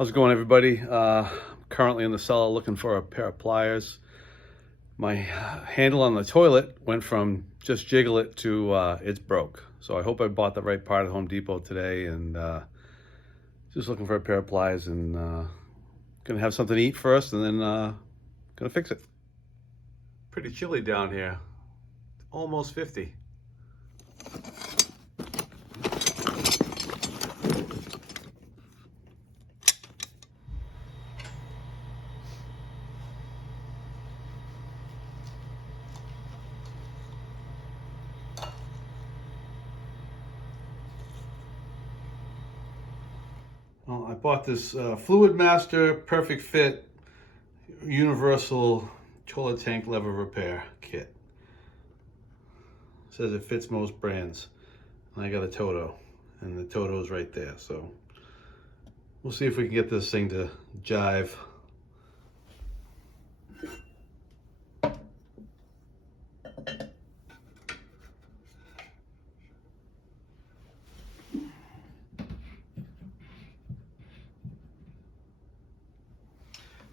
How's it going, everybody? Currently in the cellar looking for a pair of pliers. My handle on the toilet went from just jiggle it to it's broke. So I hope I bought the right part at Home Depot today, and just looking for a pair of pliers, and gonna have something to eat first, and then gonna fix it. Pretty chilly down here. Almost 50. Well, I bought this Fluid Master Perfect Fit Universal Toilet Tank Lever Repair Kit. It says it fits most brands. And I got a Toto, and the Toto's right there. So we'll see if we can get this thing to jive.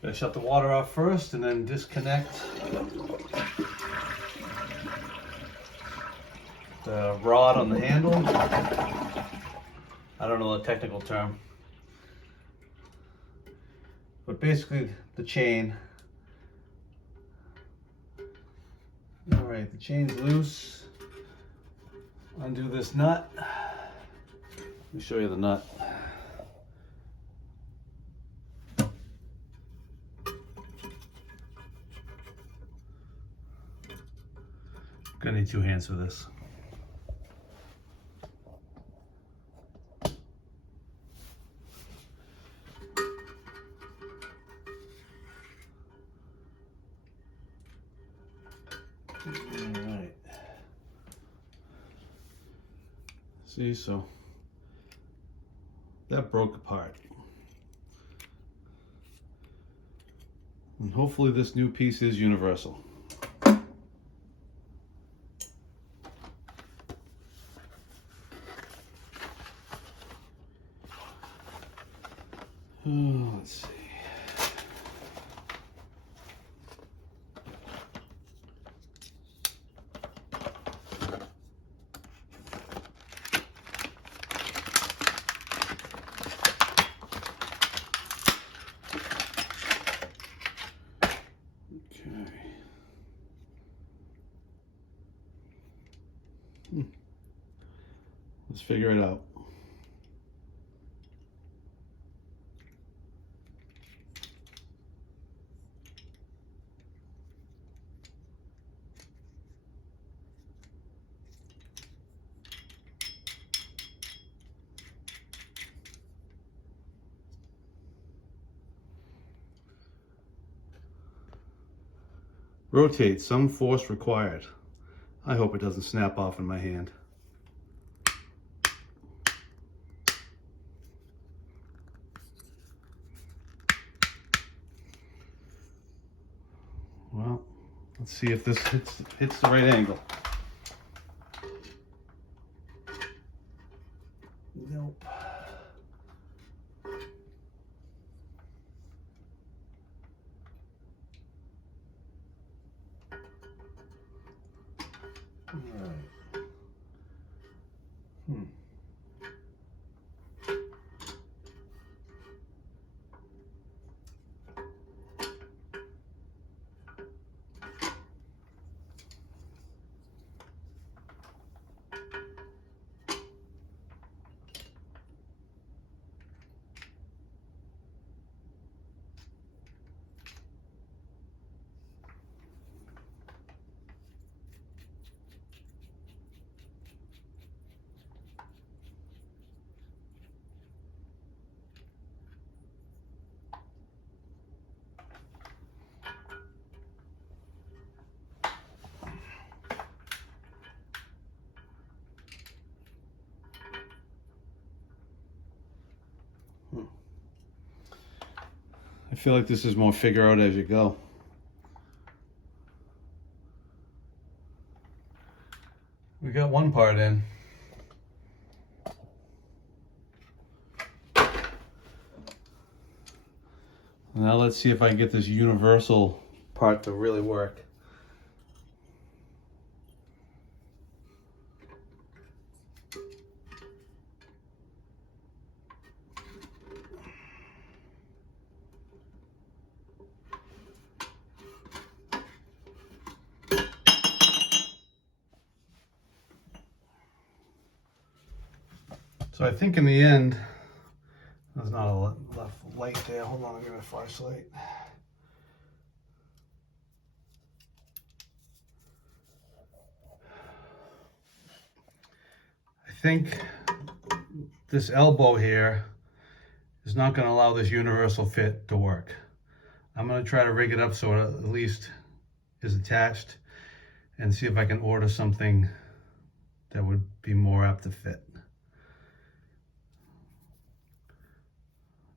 Gotta shut the water off first and then disconnect the rod on the handle. I don't know the technical term, but basically the chain. All right, the chain's loose. Undo this nut. Let me show you the nut. Gonna need two hands for this. All right. See, so that broke apart. And hopefully this new piece is universal. Oh, let's see. Let's figure it out. Rotate, some force required. I hope it doesn't snap off in my hand. Well, let's see if this hits the right angle. Nope. All right. I feel like this is more figure out as you go. We got one part in. Now let's see if I can get this universal part to really work. So I think in the end, there's not a left light there. Hold on, I'll give it a flashlight. I think this elbow here is not going to allow this universal fit to work. I'm going to try to rig it up so it at least is attached and see if I can order something that would be more apt to fit.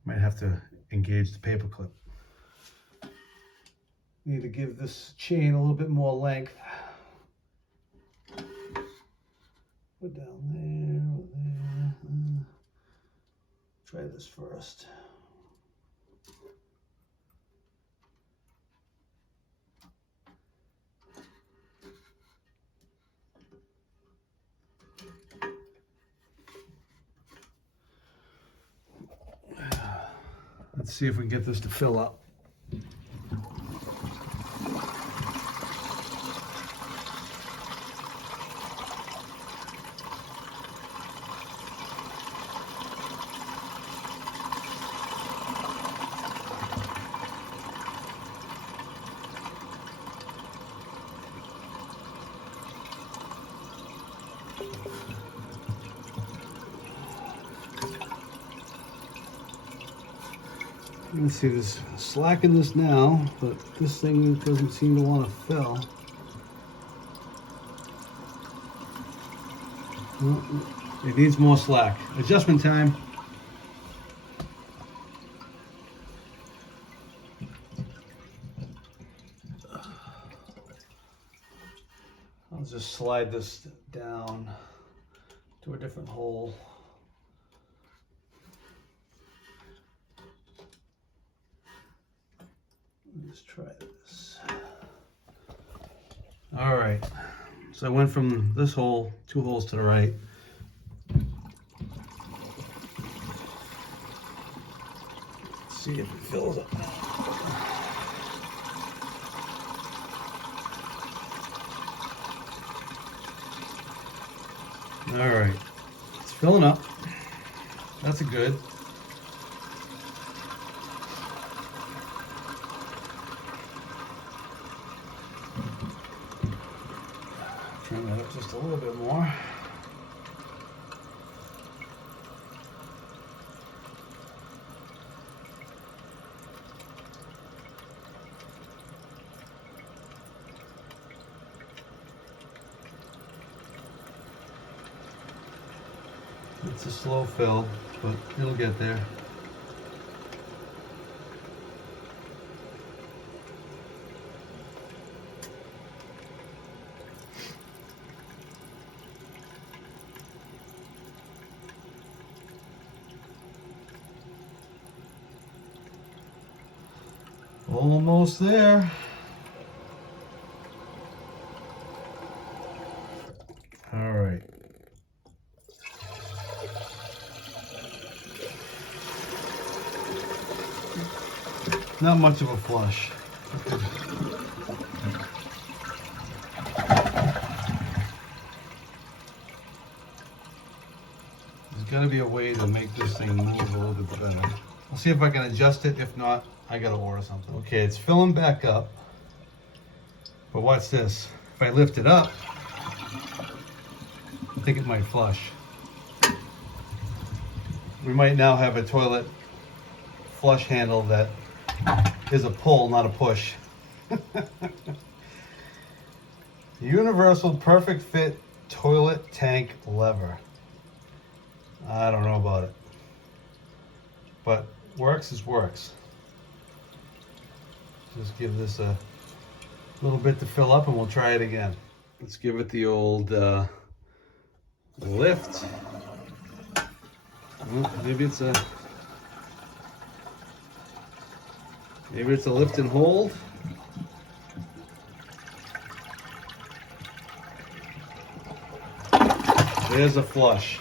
Might have to engage the paper clip. Need to give this chain a little bit more length. Put down there. Try this first. Let's see if we can get this to fill up. You can see this slack in this now, but this thing doesn't seem to want to fill. It needs more slack. Adjustment time. I'll just slide this down to a different hole. Let's try this. All right, so I went from this hole, 2 holes to the right. Let's see if it fills up now. All right, it's filling up. That's a good. Trim that up just a little bit more. It's a slow fill, but it'll get there. Almost there. All right. Not much of a flush. There's got to be a way to make this thing move a little bit better. I'll see if I can adjust it. If not, I gotta order something. Okay, it's filling back up. But watch this. If I lift it up, I think it might flush. We might now have a toilet flush handle that is a pull, not a push. Universal perfect fit toilet tank lever. I don't know about it, but works is works. Just give this a little bit to fill up and we'll try it again. Let's give it the old lift. Well, maybe it's a Maybe it's a lift and hold. There's a flush.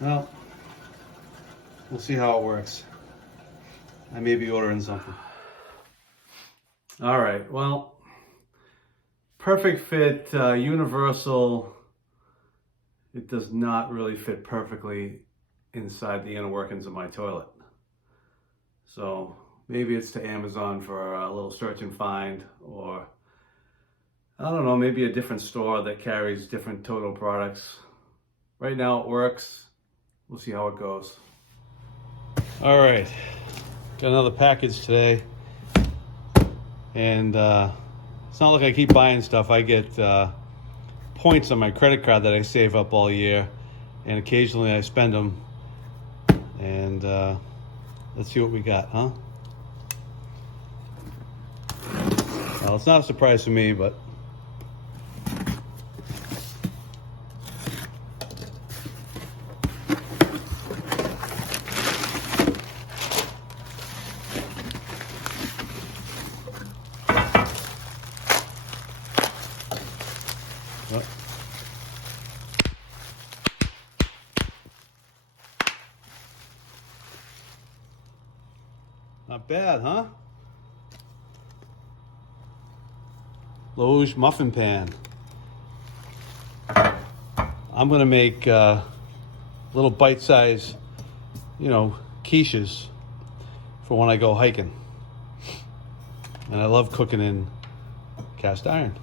Well, we'll see how it works. I may be ordering something. All right, well, perfect fit, universal. It does not really fit perfectly inside the inner workings of my toilet. So maybe it's to Amazon for a little search and find, or I don't know, maybe a different store that carries different Toto products. Right now it works. We'll see how it goes. All right, got another package today. And it's not like I keep buying stuff. I get points on my credit card that I save up all year, and occasionally I spend them. And let's see what we got, huh? Well, it's not a surprise to me, but not bad, huh? Loge muffin pan. I'm gonna make little bite-sized, quiches for when I go hiking. And I love cooking in cast iron.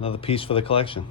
Another piece for the collection.